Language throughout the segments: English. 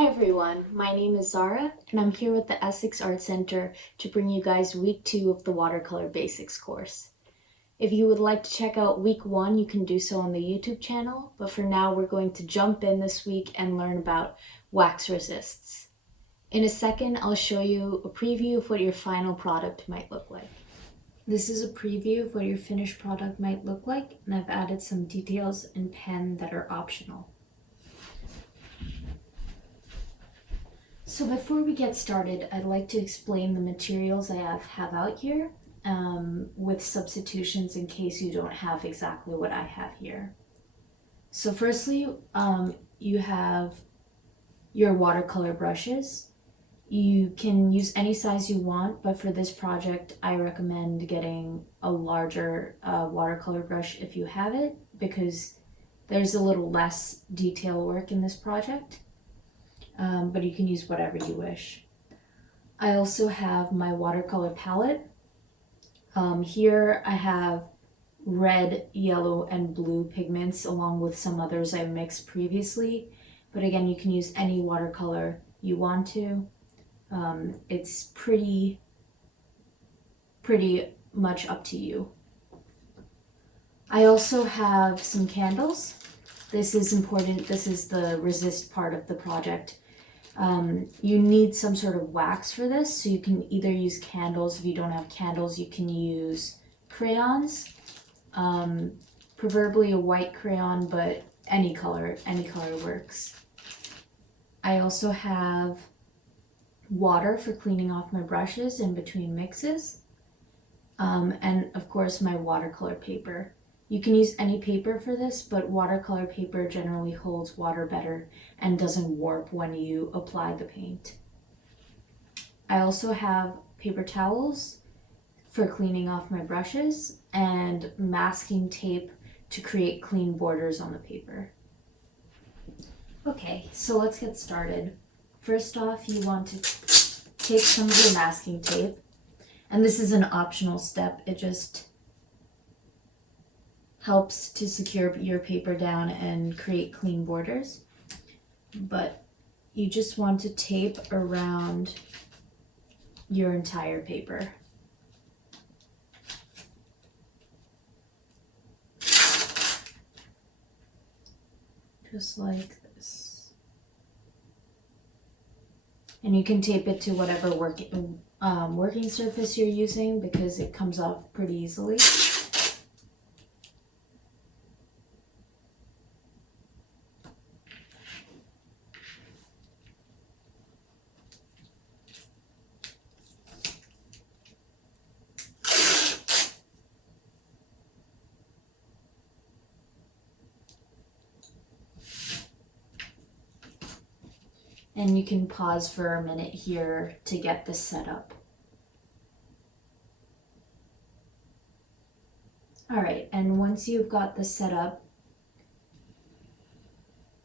Hi everyone, my name is Zara and I'm here with the Essex Art Center to bring you guys week 2 of the Watercolor Basics course. If you would like to check out week 1, you can do so on the YouTube channel, but for now we're going to jump in this week and learn about wax resists. In a second, I'll show you a preview of what your final product might look like. This is a preview of what your finished product might look like, and I've added some details in pen that are optional. So before we get started, I'd like to explain the materials I have out here with substitutions in case you don't have exactly what I have here. So firstly, you have your watercolor brushes. You can use any size you want, but for this project, I recommend getting a larger watercolor brush if you have it, because there's a little less detail work in this project. But you can use whatever you wish. I also have my watercolor palette. Here I have red, yellow, and blue pigments along with some others I mixed previously. But again, you can use any watercolor you want to. It's pretty much up to you. I also have some candles. This is important. This is the resist part of the project. You need some sort of wax for this, so you can either use candles. If you don't have candles, you can use crayons, preferably a white crayon, but any color works. I also have water for cleaning off my brushes in between mixes, and of course my watercolor paper. You can use any paper for this, but watercolor paper generally holds water better and doesn't warp when you apply the paint. I also have paper towels for cleaning off my brushes and masking tape to create clean borders on the paper. Okay, so let's get started. First off, you want to take some of your masking tape, and this is an optional step. It just helps to secure your paper down and create clean borders. But you just want to tape around your entire paper. Just like this. And you can tape it to whatever working surface you're using because it comes off pretty easily. And you can pause for a minute here to get this set up. All right, and once you've got this set up,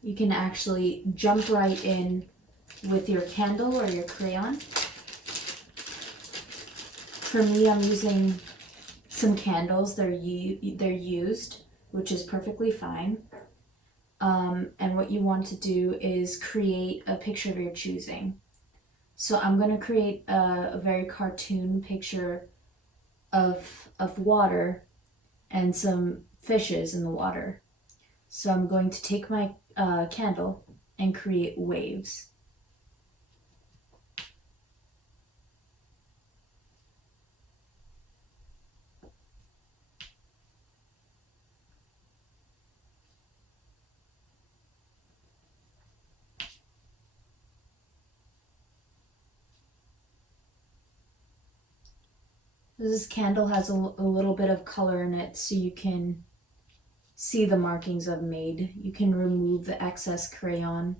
you can actually jump right in with your candle or your crayon. For me, I'm using some candles. They're used, which is perfectly fine. And what you want to do is create a picture of your choosing. So I'm going to create a very cartoon picture of water and some fishes in the water. So I'm going to take my candle and create waves. This candle has a little bit of color in it, so you can see the markings I've made. You can remove the excess crayon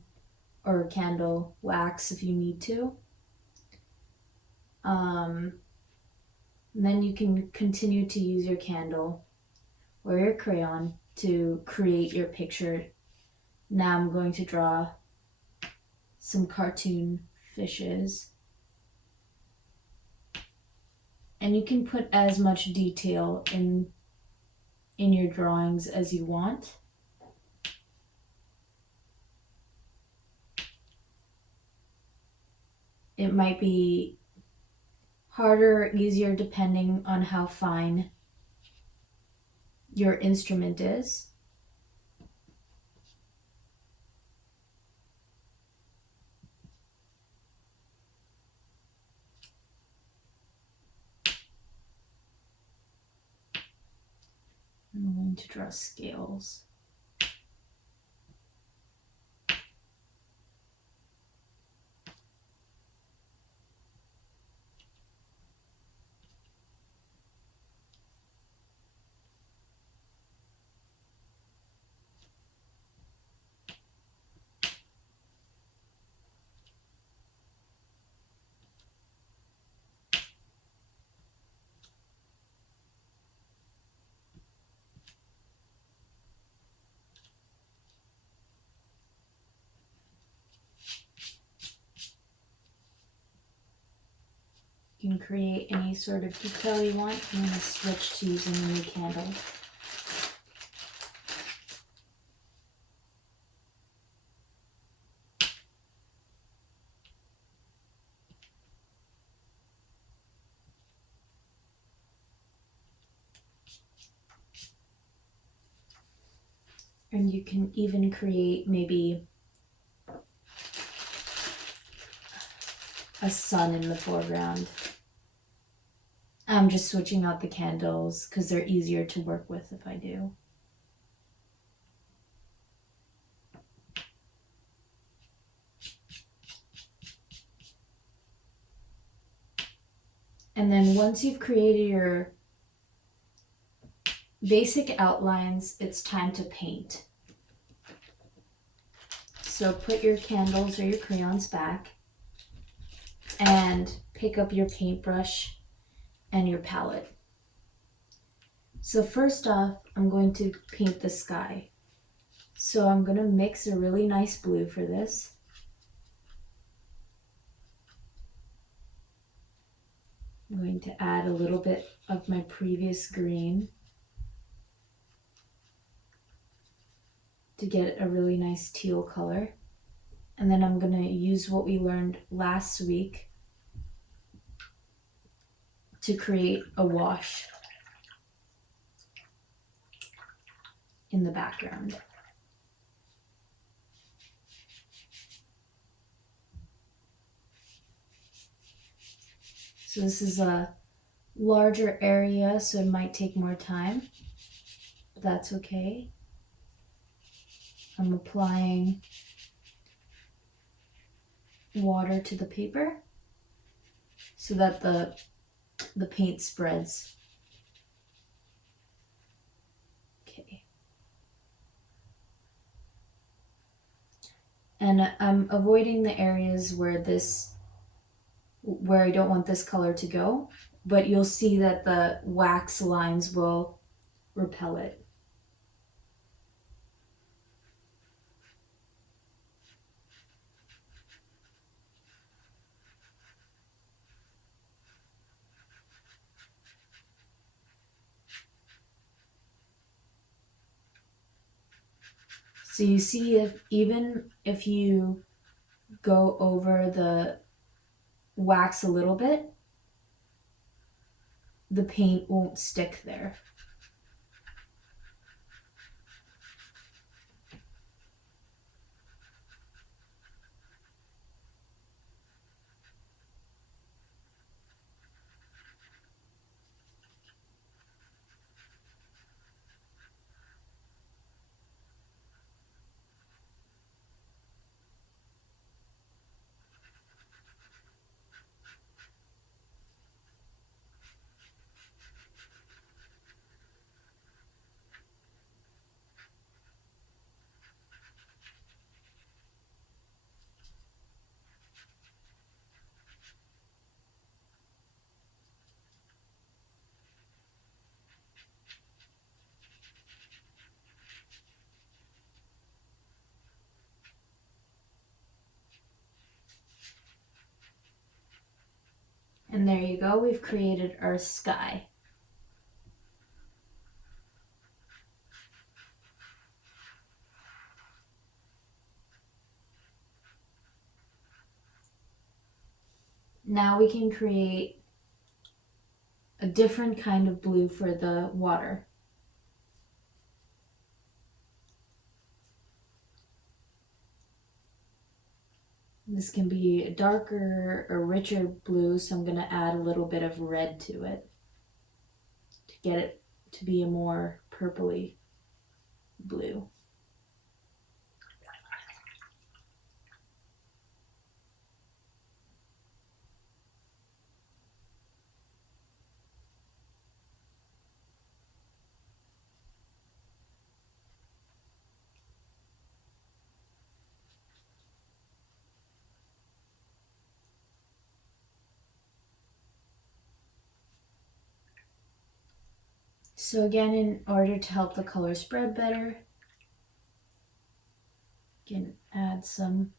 or candle wax if you need to. And then you can continue to use your candle or your crayon to create your picture. Now I'm going to draw some cartoon fishes. And you can put as much detail in your drawings as you want. It might be harder or easier depending on how fine your instrument is. I'm going to draw scales. You can create any sort of detail you want. I'm going to switch to using a new candle. And you can even create maybe a sun in the foreground. I'm just switching out the candles because they're easier to work with if I do. And then once you've created your basic outlines, it's time to paint. So put your candles or your crayons back and pick up your paintbrush and your palette. So first off, I'm going to paint the sky. So I'm going to mix a really nice blue for this. I'm going to add a little bit of my previous green to get a really nice teal color. And then I'm going to use what we learned last week to create a wash in the background. So this is a larger area, so it might take more time, but that's okay. I'm applying water to the paper so that the paint spreads. Okay. And I'm avoiding the areas where I don't want this color to go, but you'll see that the wax lines will repel it. So you see, even if you go over the wax a little bit, the paint won't stick there. And there you go, we've created our sky. Now we can create a different kind of blue for the water. This can be a darker or richer blue, so I'm going to add a little bit of red to it to get it to be a more purpley blue. So again, in order to help the color spread better, you can add some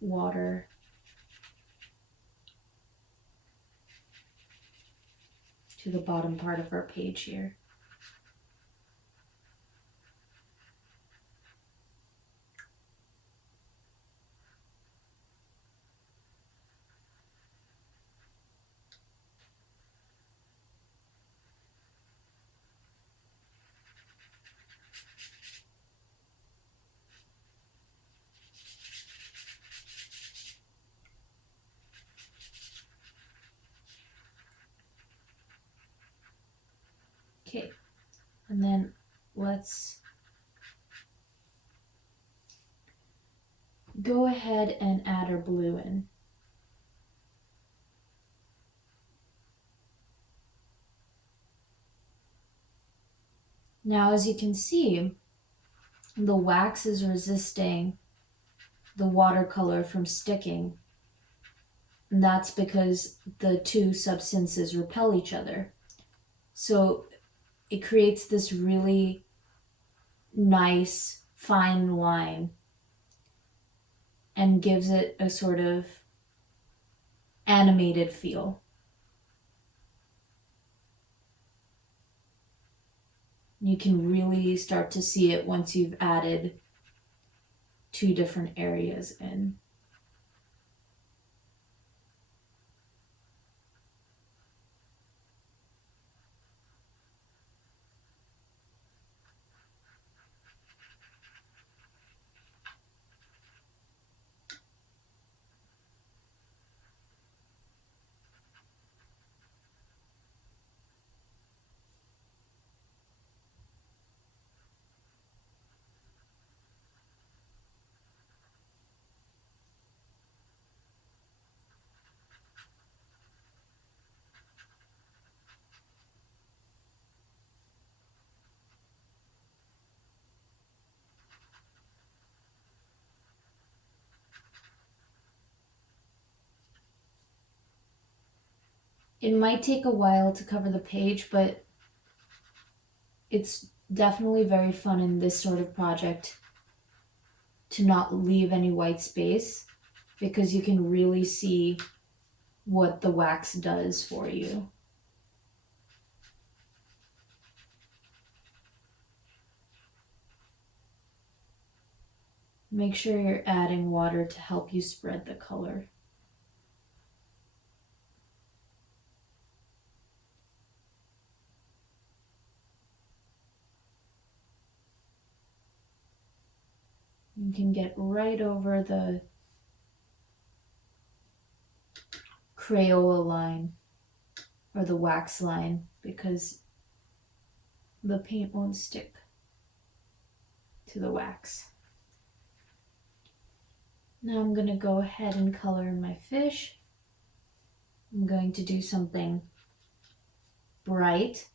water to the bottom part of our page here. Okay, and then let's go ahead and add our blue in. Now, as you can see, the wax is resisting the watercolor from sticking. And that's because the two substances repel each other. So it creates this really nice fine line and gives it a sort of animated feel. You can really start to see it once you've added two different areas in. It might take a while to cover the page, but it's definitely very fun in this sort of project to not leave any white space, because you can really see what the wax does for you. Make sure you're adding water to help you spread the color. You can get right over the Crayola line or the wax line because the paint won't stick to the wax. Now I'm going to go ahead and color in my fish. I'm going to do something bright,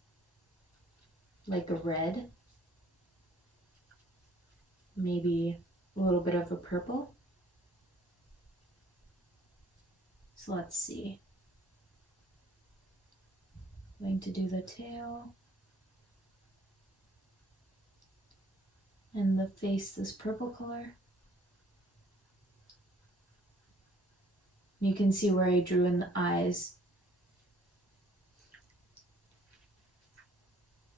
like a red, maybe a little bit of a purple. So let's see. I'm going to do the tail and the face this purple color. You can see where I drew in the eyes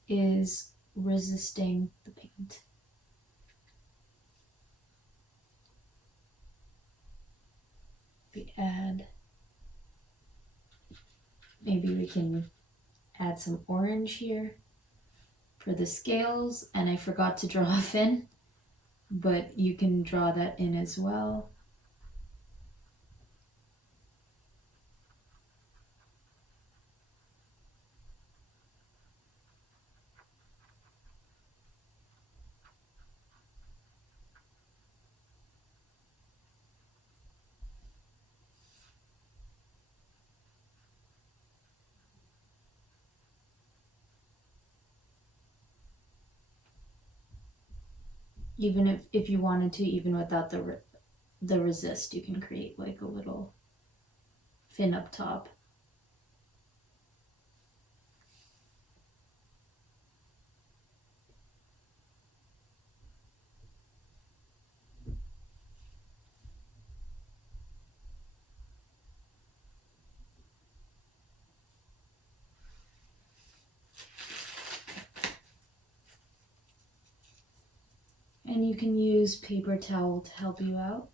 is resisting the paint. Maybe we can add some orange here for the scales, and I forgot to draw a fin, but you can draw that in as well. Even if you wanted to, even without the resist, you can create like a little fin up top. And you can use paper towel to help you out.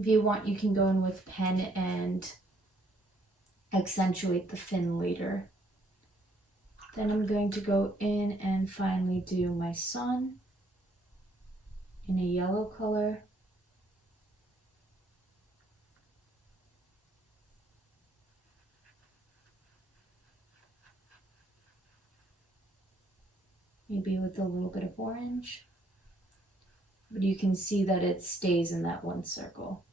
If you want, you can go in with pen and accentuate the fin later. Then I'm going to go in and finally do my sun in a yellow color. Maybe with a little bit of orange. But you can see that it stays in that one circle.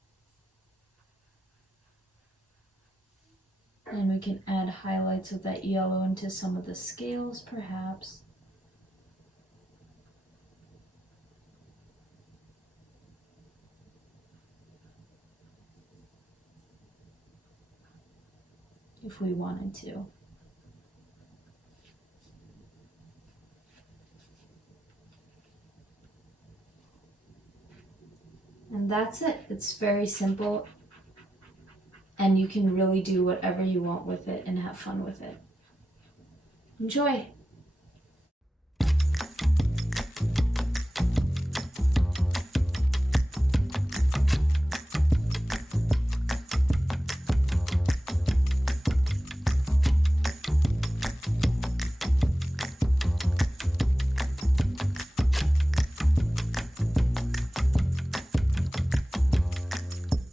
And we can add highlights of that yellow into some of the scales, perhaps. If we wanted to. And that's it. It's very simple. And you can really do whatever you want with it and have fun with it. Enjoy!